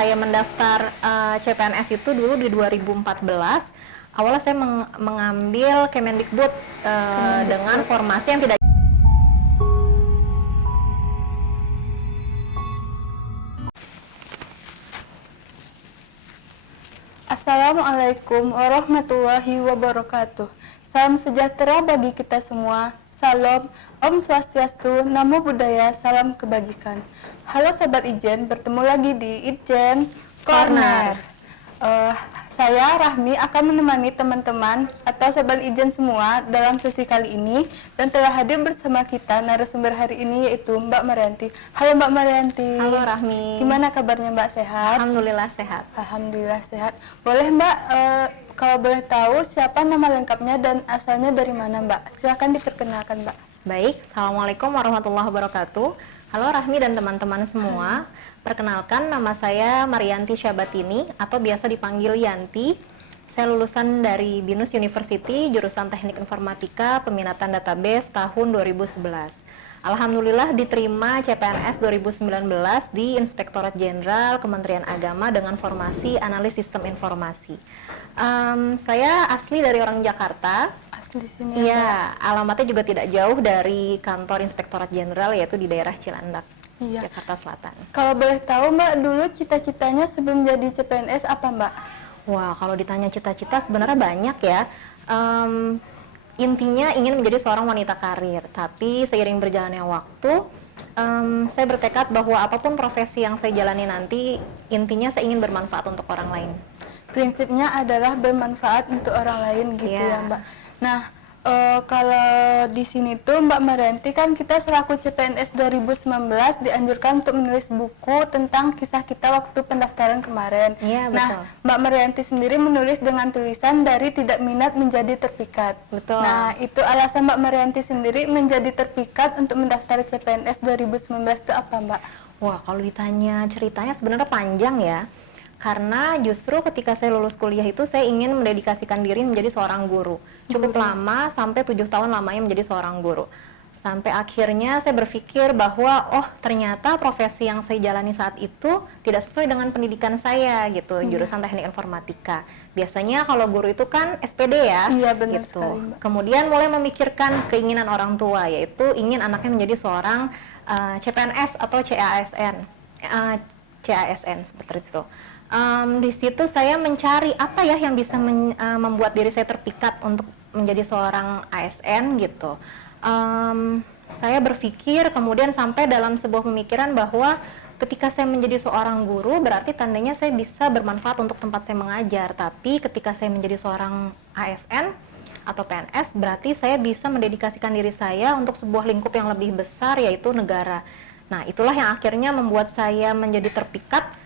Saya mendaftar CPNS itu dulu di 2014. Awalnya saya mengambil Kemendikbud dengan formasi yang tidak. Assalamualaikum warahmatullahi wabarakatuh. Salam sejahtera bagi kita semua. Salam, Om Swastiastu, Namo Buddhaya, salam kebajikan. Halo Sobat Ijen, bertemu lagi di Ijen Corner. Saya Rahmi akan menemani teman-teman atau Sobat Ijen semua dalam sesi kali ini, dan telah hadir bersama kita narasumber hari ini yaitu Mbak Marianti. Halo Mbak Marianti. Halo Rahmi. Gimana kabarnya Mbak, sehat? Alhamdulillah sehat. Alhamdulillah sehat. Boleh Mbak, kalau boleh tahu siapa nama lengkapnya dan asalnya dari mana Mbak? Silakan diperkenalkan Mbak. Baik, Assalamualaikum warahmatullahi wabarakatuh. Halo Rahmi dan teman-teman semua. Perkenalkan, nama saya Marianti Syabatini atau biasa dipanggil Yanti. Saya lulusan dari BINUS University, jurusan Teknik Informatika, Peminatan Database tahun 2011. Alhamdulillah diterima CPNS 2019 di Inspektorat Jenderal Kementerian Agama dengan formasi Analis Sistem Informasi. Saya asli dari orang Jakarta. Asli sini Iya, alamatnya juga tidak jauh dari kantor Inspektorat Jenderal, yaitu di daerah Cilandak, Jakarta Selatan. Kalau boleh tahu Mbak, dulu cita-citanya sebelum jadi CPNS apa Mbak? Wah, kalau ditanya cita-cita sebenarnya banyak ya. Intinya ingin menjadi seorang wanita karir, tapi seiring berjalannya waktu, saya bertekad bahwa apapun profesi yang saya jalani nanti, intinya saya ingin bermanfaat untuk orang lain. Prinsipnya adalah bermanfaat untuk orang lain gitu ya Mbak. Nah, kalau di sini tuh Mbak Marianti kan kita selaku CPNS 2019 dianjurkan untuk menulis buku tentang kisah kita waktu pendaftaran kemarin. Iya, betul. Nah, Mbak Marianti sendiri menulis dengan tulisan dari tidak minat menjadi terpikat. Betul. Nah, itu alasan Mbak Marianti sendiri menjadi terpikat untuk mendaftar CPNS 2019 itu apa Mbak? Wah, kalau ditanya ceritanya sebenarnya panjang ya. Karena justru ketika saya lulus kuliah itu saya ingin mendedikasikan diri menjadi seorang guru. Cukup lama, sampai 7 tahun lamanya menjadi seorang guru. Sampai akhirnya saya berpikir bahwa ternyata profesi yang saya jalani saat itu tidak sesuai dengan pendidikan saya gitu, jurusan Teknik Informatika. Biasanya kalau guru itu kan SPD ya. Iya, benar gitu. sekali Mbak. Kemudian mulai memikirkan keinginan orang tua, yaitu ingin anaknya menjadi seorang CPNS atau CASN seperti itu. Di situ saya mencari apa ya yang bisa membuat diri saya terpikat untuk menjadi seorang ASN gitu. Saya berpikir kemudian sampai dalam sebuah pemikiran bahwa ketika saya menjadi seorang guru berarti tandanya saya bisa bermanfaat untuk tempat saya mengajar. Tapi ketika saya menjadi seorang ASN atau PNS berarti saya bisa mendedikasikan diri saya untuk sebuah lingkup yang lebih besar, yaitu negara. Nah, itulah yang akhirnya membuat saya menjadi terpikat,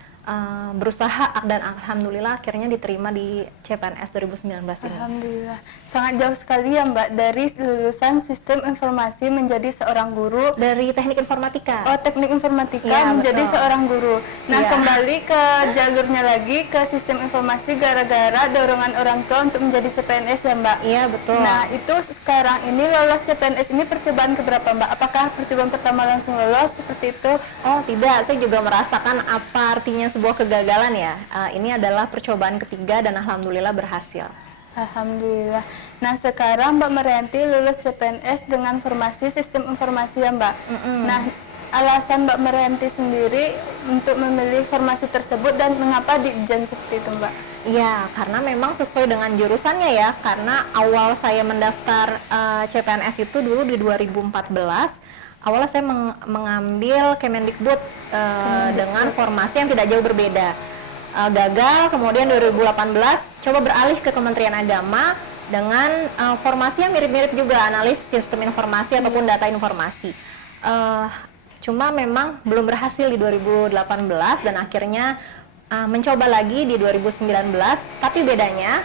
berusaha, dan alhamdulillah akhirnya diterima di CPNS 2019 ini. Alhamdulillah, sangat jauh sekali ya Mbak dari lulusan Sistem Informasi menjadi seorang guru. Dari Teknik Informatika. Oh, Teknik Informatika Ya, menjadi betul. seorang guru. Nah, Ya. kembali ke jalurnya lagi ke Sistem Informasi gara-gara dorongan orang tua untuk menjadi CPNS ya Mbak. Iya, betul. Nah, itu sekarang ini lolos CPNS ini percobaan keberapa Mbak? Apakah percobaan pertama langsung lolos seperti itu? Oh tidak, saya juga merasakan apa artinya sebuah kegagalan ya. Ini adalah percobaan ketiga dan alhamdulillah berhasil. Alhamdulillah. Nah, sekarang Mbak Marianti lulus CPNS dengan formasi Sistem Informasi ya Mbak. Nah, alasan Mbak Marianti sendiri untuk memilih formasi tersebut dan mengapa di Ijen seperti itu Mbak? Iya, karena memang sesuai dengan jurusannya ya. Karena awal saya mendaftar CPNS itu dulu di 2014. Awalnya saya mengambil Kemendikbud dengan formasi yang tidak jauh berbeda. Gagal, kemudian 2018 coba beralih ke Kementerian Agama dengan formasi yang mirip-mirip juga, analis sistem informasi ataupun data informasi. Cuma memang belum berhasil di 2018 dan akhirnya mencoba lagi di 2019, tapi bedanya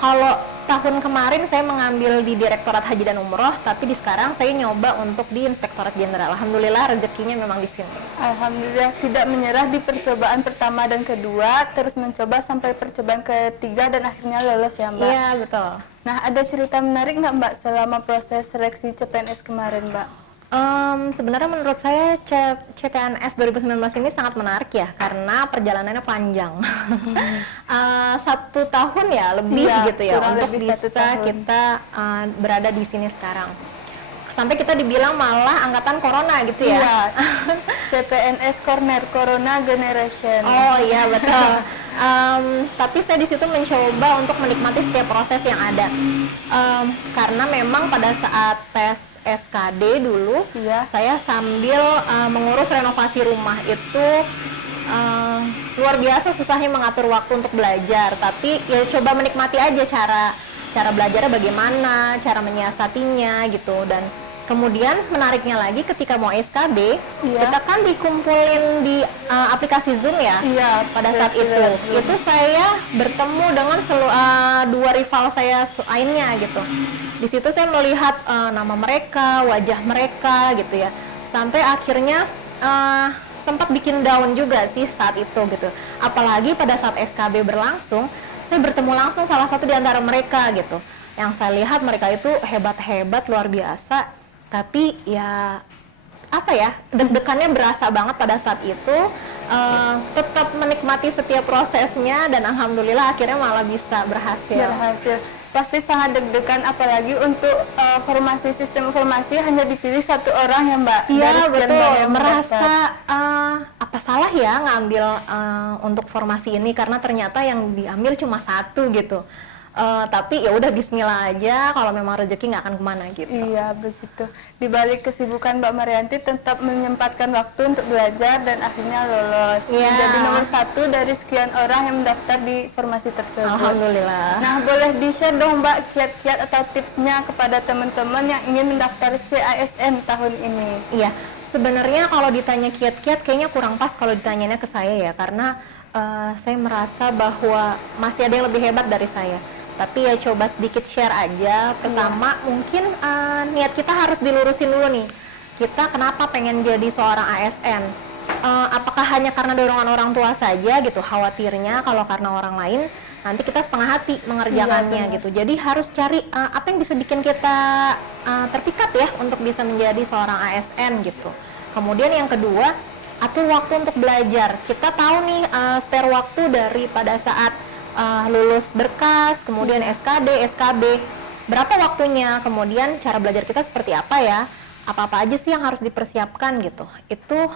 kalau tahun kemarin saya mengambil di Direktorat Haji dan Umroh, tapi di sekarang saya nyoba untuk di Inspektorat Jenderal. Alhamdulillah rezekinya memang di sini. Alhamdulillah tidak menyerah di percobaan pertama dan kedua, terus mencoba sampai percobaan ketiga dan akhirnya lolos ya Mbak? Iya, betul. Nah, ada cerita menarik nggak Mbak selama proses seleksi CPNS kemarin Mbak? Sebenarnya menurut saya CPNS 2019 ini sangat menarik ya, karena perjalanannya panjang. 1 tahun ya lebih Iya, gitu ya kurang untuk lebih 1 bisa tahun. kita berada di sini sekarang. Sampai kita dibilang malah angkatan corona gitu ya. Iya, CPNS Corner Corona Generation. Oh iya betul. Tapi saya di situ mencoba untuk menikmati setiap proses yang ada. Karena memang pada saat tes SKD dulu, Iya. saya sambil mengurus renovasi rumah itu luar biasa susahnya mengatur waktu untuk belajar. Tapi ya coba menikmati aja cara belajarnya bagaimana, cara menyiasatinya gitu. Dan kemudian menariknya lagi ketika mau SKB, Iya. kita kan dikumpulin di aplikasi Zoom ya. Iya, Pada saat itu saya bertemu dengan 2 rival saya lainnya gitu. Di situ saya melihat nama mereka, wajah mereka gitu ya. Sampai akhirnya sempat bikin down juga sih saat itu gitu. Apalagi pada saat SKB berlangsung, saya bertemu langsung salah satu di antara mereka gitu. Yang saya lihat mereka itu hebat-hebat luar biasa. Tapi ya apa ya, deg-degannya berasa banget pada saat itu. Tetap menikmati setiap prosesnya dan alhamdulillah akhirnya malah bisa berhasil. Pasti sangat deg-degan, apalagi untuk formasi sistem informasi hanya dipilih 1 orang ya Mbak. Iya dari sekian betul, banyak yang merasa mendaftar. apa salah ya ngambil untuk formasi ini, karena ternyata yang diambil cuma 1 gitu. Tapi ya udah bismillah aja, kalau memang rezeki nggak akan kemana gitu. Iya begitu. Di balik kesibukan Mbak Marianti tetap menyempatkan waktu untuk belajar dan akhirnya lolos. Iya. Menjadi nomor 1 dari sekian orang yang mendaftar di formasi tersebut. Alhamdulillah. Nah, boleh di-share dong Mbak kiat-kiat atau tipsnya kepada teman-teman yang ingin mendaftar CASN tahun ini. Iya, sebenarnya kalau ditanya kiat-kiat kayaknya kurang pas kalau ditanyanya ke saya ya, karena saya merasa bahwa masih ada yang lebih hebat dari saya. Tapi ya coba sedikit share aja. Pertama, mungkin niat kita harus dilurusin dulu nih. Kita kenapa pengen jadi seorang ASN? Apakah hanya karena dorongan orang tua saja gitu? Khawatirnya kalau karena orang lain, nanti kita setengah hati mengerjakannya gitu. Jadi harus cari apa yang bisa bikin kita terpikat ya untuk bisa menjadi seorang ASN gitu. Kemudian yang kedua, atur waktu untuk belajar. Kita tahu nih spare waktu daripada saat lulus berkas, kemudian SKD, SKB, berapa waktunya, kemudian cara belajar kita seperti apa ya, apa-apa aja sih yang harus dipersiapkan gitu. Itu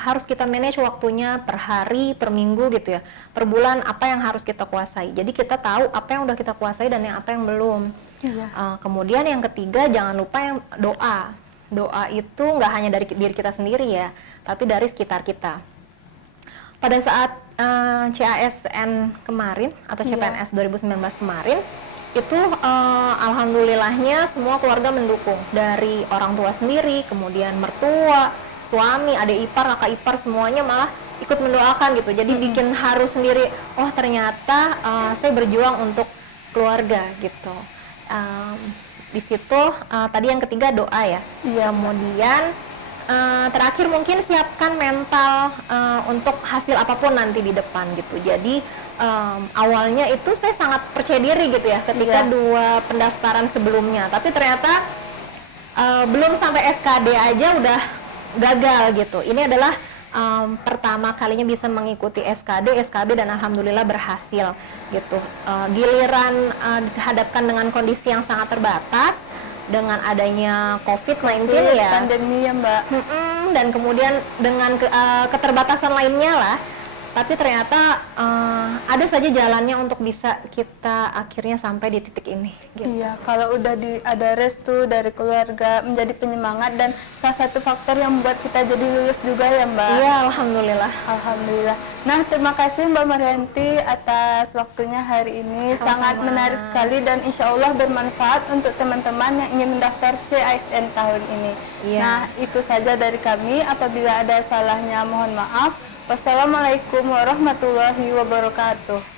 harus kita manage waktunya per hari, per minggu gitu ya, per bulan apa yang harus kita kuasai. Jadi kita tahu apa yang udah kita kuasai dan yang apa yang belum. Kemudian yang ketiga, jangan lupa yang doa. Doa itu nggak hanya dari diri kita sendiri ya, tapi dari sekitar kita. Pada saat CASN kemarin atau CPNS 2019 kemarin itu alhamdulillahnya semua keluarga mendukung, dari orang tua sendiri, kemudian mertua, suami, adik ipar, kakak ipar, semuanya malah ikut mendoakan gitu. Jadi bikin haru sendiri, oh ternyata saya berjuang untuk keluarga gitu. Di situ tadi yang ketiga doa ya. Kemudian terakhir mungkin siapkan mental untuk hasil apapun nanti di depan gitu. Jadi awalnya itu saya sangat percaya diri gitu ya ketika 2 pendaftaran sebelumnya, tapi ternyata belum sampai SKD aja udah gagal gitu. Ini adalah pertama kalinya bisa mengikuti SKD, SKB dan alhamdulillah berhasil gitu. Giliran dihadapkan dengan kondisi yang sangat terbatas dengan adanya COVID-19 ya, pandemi ya Mbak. Dan kemudian dengan keterbatasan lainnya lah, tapi ternyata ada saja jalannya untuk bisa kita akhirnya sampai di titik ini gitu. Iya, kalau udah ada restu dari keluarga menjadi penyemangat dan salah satu faktor yang membuat kita jadi lulus juga ya Mbak. Iya, alhamdulillah. Alhamdulillah. Nah, terima kasih Mbak Marianti atas waktunya hari ini. Sangat menarik sekali dan insya Allah bermanfaat untuk teman-teman yang ingin mendaftar CASN tahun ini. Nah, itu saja dari kami. Apabila ada salahnya mohon maaf. Wassalamualaikum warahmatullahi wabarakatuh.